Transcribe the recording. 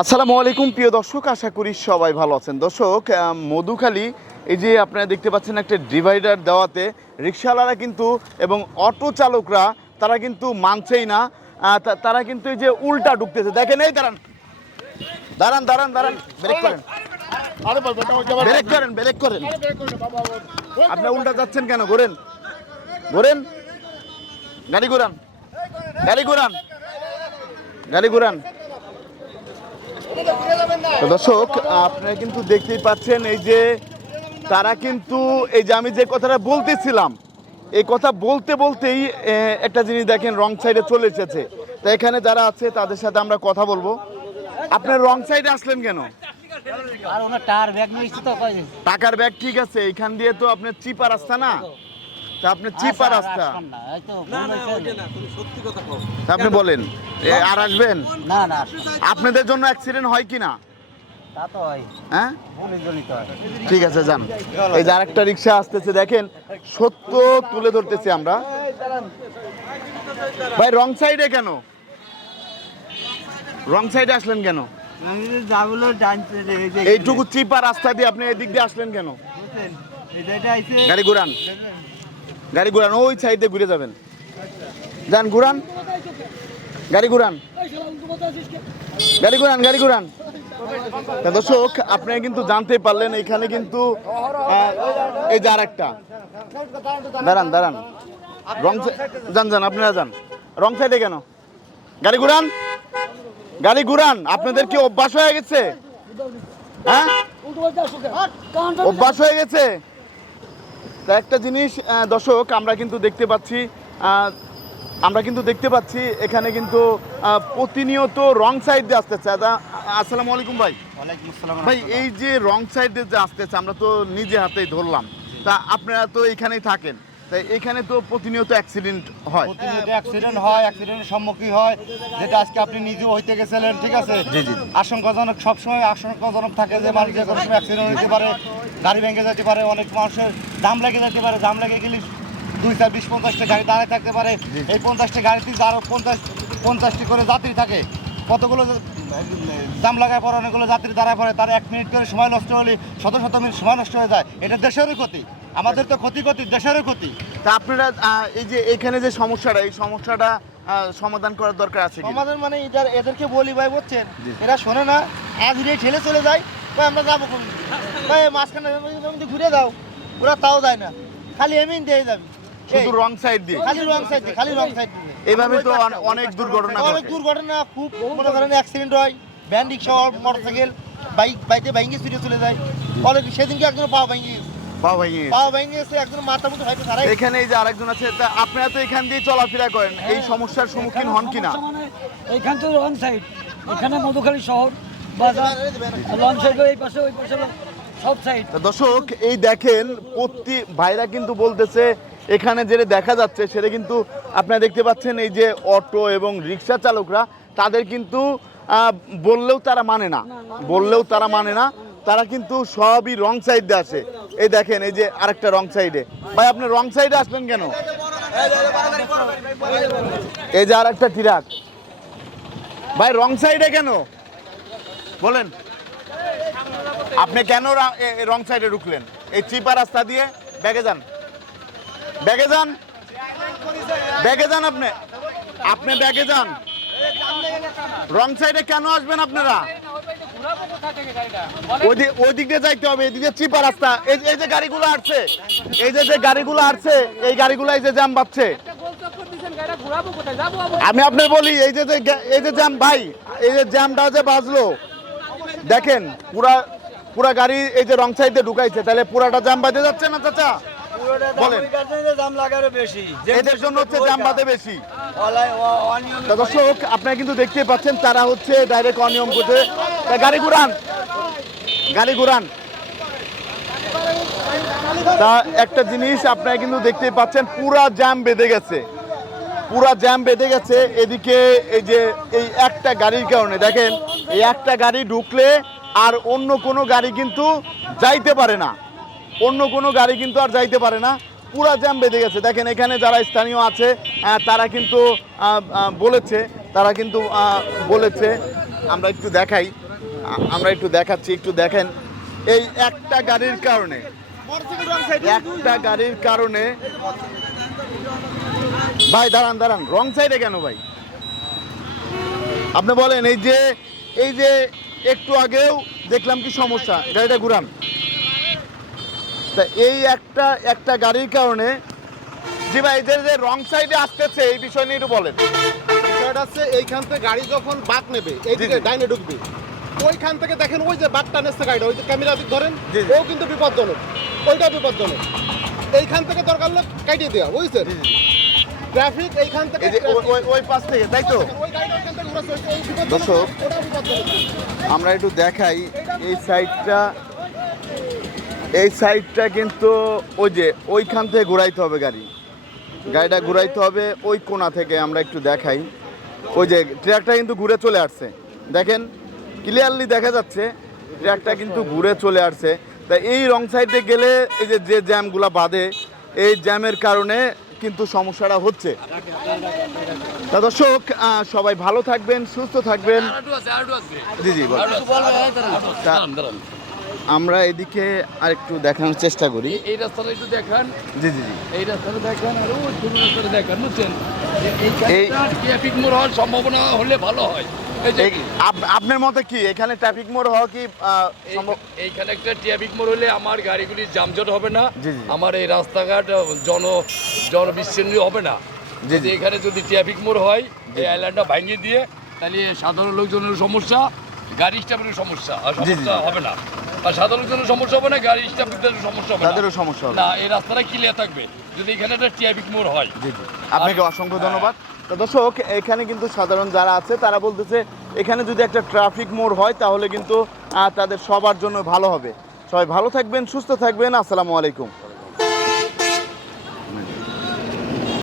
আসসালামু আলাইকুম প্রিয় দর্শক, আশা করি সবাই ভালো আছেন। দর্শক, মধুখালী এই যে আপনারা দেখতে পাচ্ছেন একটা ডিভাইডার দেওয়াতে রিকশাওয়ালারা কিন্তু এবং অটো চালকরা তারা কিন্তু মানছেই না। তারা কিন্তু এই যে উল্টা ঢুকতেছে। দেখেন, এই দাঁড়ান দাঁড়ান দাঁড়ান দাঁড়ান, ব্রেক করেন, ব্রেক করেন, ব্রেক করেন। আপনি উল্টা যাচ্ছেন কেন? ঘোরেন, ঘোরেন, গাড়ি ঘোরান, গাড়ি ঘোরান, গাড়ি ঘোরান। দর্শক, আপনারা কিন্তু দেখতেই পাচ্ছেন এই যে তারা কিন্তু এই যে আমি যে কথাটা বলতেছিলাম, এই কথা বলতে বলতেই একটা জিনিস দেখেন রং সাইডে চলে এসেছে। তো এখানে যারা আছে তাদের সাথে আমরা কথা বলবো। আপনার রং সাইডে আসলেন কেন? টাকার ব্যাগ ঠিক আছে, এইখান দিয়ে তো আপনার চিপা রাস্তা না, তা আপনি চিপা রাস্তা আপনি বলেন আর আসবেন না? না, আপনাদের জন্য অ্যাক্সিডেন্ট হয় কি না? হ্যাঁ, ঠিক আছে, যান। এই যে আরেকটা রিক্সা আসতেছে, দেখেন, সত্য তুলে ধরতেছি আমরা। ভাই, রং সাইডে কেন? রং সাইডে আসলেন কেন? এইটুকু চিপা রাস্তা দিয়ে আপনি এদিক দিয়ে আসলেন কেন? গাড়ি ঘুরান, গাড়ি ঘুরান, ওই সাইডে ঘুরে যাবেন। যান, ঘুরান, গাড়ি ঘুরান, গাড়ি ঘুরান, গাড়ি ঘুরান। দর্শক, আপনারা কিন্তু জানতে পারলেন এখানে কিন্তু এই যে আরেকটা, দাঁড়ান দাঁড়ান, রং যান যান, আপনারা যান। রং সাইডে কেন? গাড়ি ঘুরান, গাড়ি ঘুরান। আপনাদের কি অভ্যাস হয়ে গেছে? হ্যাঁ, অভ্যাস হয়ে গেছে। তা একটা জিনিস দর্শক, আমরা কিন্তু দেখতে পাচ্ছি এখানে কিন্তু প্রতিনিয়ত রং সাইড দিয়ে আসতেছে। আসসালামু আলাইকুম ভাই। ওয়ালাইকুম আসসালাম ভাই, এই যে রং সাইড দিয়ে যে আসতেছে, আমরা তো নিজে হাতেই ধরলাম। তা আপনারা তো এখানেই থাকেন, তাই এখানে তো প্রতিনিয়ত অ্যাক্সিডেন্ট হয়। প্রতিনিয়ত অ্যাক্সিডেন্ট হয়, অ্যাক্সিডেন্টের সম্মুখীন হয়, যেটা আজকে আপনি নিজেও হইতে গেছিলেন, ঠিক আছে? জি জি। আশঙ্কাজনক, সবসময় আশঙ্কাজনক থাকে যে মানুষ যে কোনো সময় অ্যাক্সিডেন্ট হতে পারে, গাড়ি ভেঙে যেতে পারে, অনেক মানুষের জাম লেগে যেতে পারে। জাম লেগে গেলে 2, 4, 20, 50টা গাড়ি দাঁড়ায় থাকতে পারে। এই 50টা গাড়িতে আরও 50টি করে যাত্রী থাকে। কতগুলো জাম লাগায় পরে অনেকগুলো যাত্রী দাঁড়ায় পড়ে, তার 1 মিনিট করে সময় নষ্ট হলে শত শত মিনিট সময় নষ্ট হয়ে যায়। এটা দেশেরই ক্ষতি, আমাদের তো ক্ষতি, দেশেরই ক্ষতি। তা আপনারা এই যে এখানে যে সমস্যাটা, এই সমস্যাটা সমাধান করার দরকার আছে। আমাদের মানে এদেরকে বলি ভাই, বুঝছেন, এরা শোনে না, আজ ঠেলে চলে যায়। ভাই আমরা যাবো কোন ভাই, মাঝখানে ঘুরে দাও, ওরা তাও যায় না, খালি এমনি দিয়ে যাবে, শুধু রং সাইড দিয়ে, খালি রং সাইড দিয়ে, খালি রং সাইড দিয়ে। এইভাবে তো অনেক দুর্ঘটনা ঘটে। অনেক দুর্ঘটনা, খুব মনে করেন অ্যাক্সিডেন্ট হয়, ভ্যান, রিক্সা, মোটরসাইকেল, বাইকে ভেঙে ফিরে চলে যায়। অলরেডি সেদিনকে একজন পা ভেঙে গেছে, একজন মাথা মতো হাইটে ছাড়াই। এখানে এই যে আরেকজন আছে, তা আপনারা তো এখান দিয়ে চলাফেরা করেন, এই সমস্যার সম্মুখীন হন কিনা? এইখান তো রং সাইড, এখানে মধুখালী শহর বাজার, রং সাইড এই পাশে ওই পাশে সব সাইড। দর্শক, এই দেখেন প্রতি ভাইরা কিন্তু বলতেছে এখানে যেটা দেখা যাচ্ছে সেটা কিন্তু আপনারা দেখতে পাচ্ছেন, এই যে অটো এবং রিক্সা চালকরা, তাদের কিন্তু বললেও তারা মানে না, বললেও তারা মানে না, তারা কিন্তু সবই রং সাইড দিয়ে আসে। এই দেখেন, এই যে আরেকটা রং সাইডে। ভাই, আপনি রং সাইডে আসলেন কেন? এই যে আরেকটা ট্রাক। ভাই, রং সাইডে কেন বলেন? আপনি কেন রং সাইডে ঢুকলেন? এই চিপা রাস্তা দিয়ে ব্যাগে যান, ব্যাগে যান, ব্যাগে যান, আপনি ব্যাগে যান। রং সাইডে কেন আসবেন আপনারা? ওই দিক দিয়ে যাইতে হবে, এদিকে চিপা রাস্তা। এই যে গাড়িগুলো আসছে, এই যে গাড়িগুলো আসছে, এই গাড়িগুলো এই যে জ্যাম বাঁধছে। আমি আপনার বলি, এই যে জ্যাম, ভাই, এই যে জ্যামটা যে বাজলো, দেখেন পুরা গাড়ি এই যে রং সাইডে ঢুকাইছে, তাহলে পুরাটা জ্যাম বাঁধে যাচ্ছে না চাচা? বলেন, এদের জন্য হচ্ছে জ্যাম বাঁধে বেশি। দর্শক, আপনারা কিন্তু দেখতে পাচ্ছেন তারা হচ্ছে ডাইরেক্ট অনিয়ম করছে। গাড়ি ঘুরান, গাড়ি ঘুরান। তা একটা জিনিস আপনারা কিন্তু দেখতে পাচ্ছেন, পুরা জ্যাম বেঁধে গেছে, পুরা জ্যাম বেঁধে গেছে। এদিকে এই যে এই একটা গাড়ির কারণে দেখেন, এই একটা গাড়ি ঢুকলে আর অন্য কোনো গাড়ি কিন্তু যাইতে পারে না, অন্য কোনো গাড়ি কিন্তু আর যাইতে পারে না, পুরা জ্যাম বেঁধে গেছে। দেখেন, এখানে যারা স্থানীয় আছে তারা কিন্তু বলেছে আমরা একটু দেখাই, আমরা একটু দেখাচ্ছি, একটু দেখেন। এই একটা গাড়ির কারণে, একটা গাড়ির কারণে ভাই দাঁড়ান দাঁড়ান, রং সাইডে কেন ভাই? আপনি বলেন, এই যে একটু আগেও দেখলাম কি সমস্যা, গাড়িটা ঘুরান। তা এই একটা গাড়ির কারণে, জি ভাই, এই যে রং সাইডে আসতেছে, এই বিষয় নিয়ে একটু বলেন। বিষয়টা হচ্ছে এইখান থেকে গাড়ি যখন বাঁক নেবে এইদিকে ডাইনে ঢুকবে, ওইখান থেকে দেখেন ওই যে বাঁকটা নেচ্ছে গাড়িটা, ওই যে ক্যামেরা দিক ধরেন, জি, জি। ও কিন্তু বিপজ্জনক, ওইটা বিপজ্জনক। এইখান থেকে দরকার হলে কাটিয়ে দেওয়া, বুঝছেন? ট্রাফিক এইখান থেকে, এই যে ওই পাশ থেকে, তাই তো? ওই গাড়িটা ওইখান থেকে ঘুরাচ্ছে, ওই বিপজ্জনক, দর্শক, ওটা বিপজ্জনক। আমরা একটু দেখাই এই সাইডটা কিন্তু ওই যে ওইখান থেকে ঘুরাইতে হবে গাড়িটা ঘুরাইতে হবে ওই কোণা থেকে। আমরা একটু দেখাই, ওই যে ট্রাকটা কিন্তু ঘুরে চলে আসছে, দেখেন ক্লিয়ারলি দেখা যাচ্ছে ট্রাকটা কিন্তু ঘুরে চলে আসছে। তা এই রং সাইডে গেলে এই যে জ্যামগুলা বাঁধে, এই জ্যামের কারণে কিন্তু সমস্যাটা হচ্ছে। তা দর্শক, সবাই ভালো থাকবেন, সুস্থ থাকবেন। জি জি বল। তা আমরা এদিকে আরেকটু দেখানোর চেষ্টা করি। এই রাস্তাটা একটু দেখান, জি জি জি। এই রাস্তাটা দেখান, আর ওই পুরো রাস্তাটা দেখান, বুঝছেন? এই ট্রাফিক মোড় হওয়ার সম্ভাবনা হলে ভালো হয়। এই যে আপনার মতে কি এখানে ট্রাফিক মোড় হওয়া কি সম্ভব? এইখানে একটা ট্রাফিক মোড় হলে আমার গাড়িগুলির যানজট হবে না, জি, জি। আমার এই রাস্তাঘাট জনবিচ্ছিন্ন হবে না। জি, যদি জি। এখানে যদি ট্রাফিক মোড় হয়, এই আইল্যান্ডটা ভাঙিয়ে দিয়ে, তাহলে সাধারণ লোকজনের সমস্যা, গাড়ি স্টাফের সমস্যা আর জি, জি। সমস্যা হবে না। আর সাধারণ লোকজনের সমস্যা হবে না, গাড়ি স্টাফের সমস্যা হবে না। তাদেরও সমস্যা হবে না, এই রাস্তাটা ক্লিয়ার থাকবে যদি এখানে একটা ট্রাফিক মোড় হয়। জি জি। আপনাকে অসংখ্য ধন্যবাদ। তো দর্শক, এখানে কিন্তু সাধারণ যারা আছে তারা বলতেছে এখানে যদি একটা ট্রাফিক মোড় হয় তাহলে কিন্তু তাদের সবার জন্য ভালো হবে। সবাই ভালো থাকবেন, সুস্থ থাকবেন। আসসালামু আলাইকুম।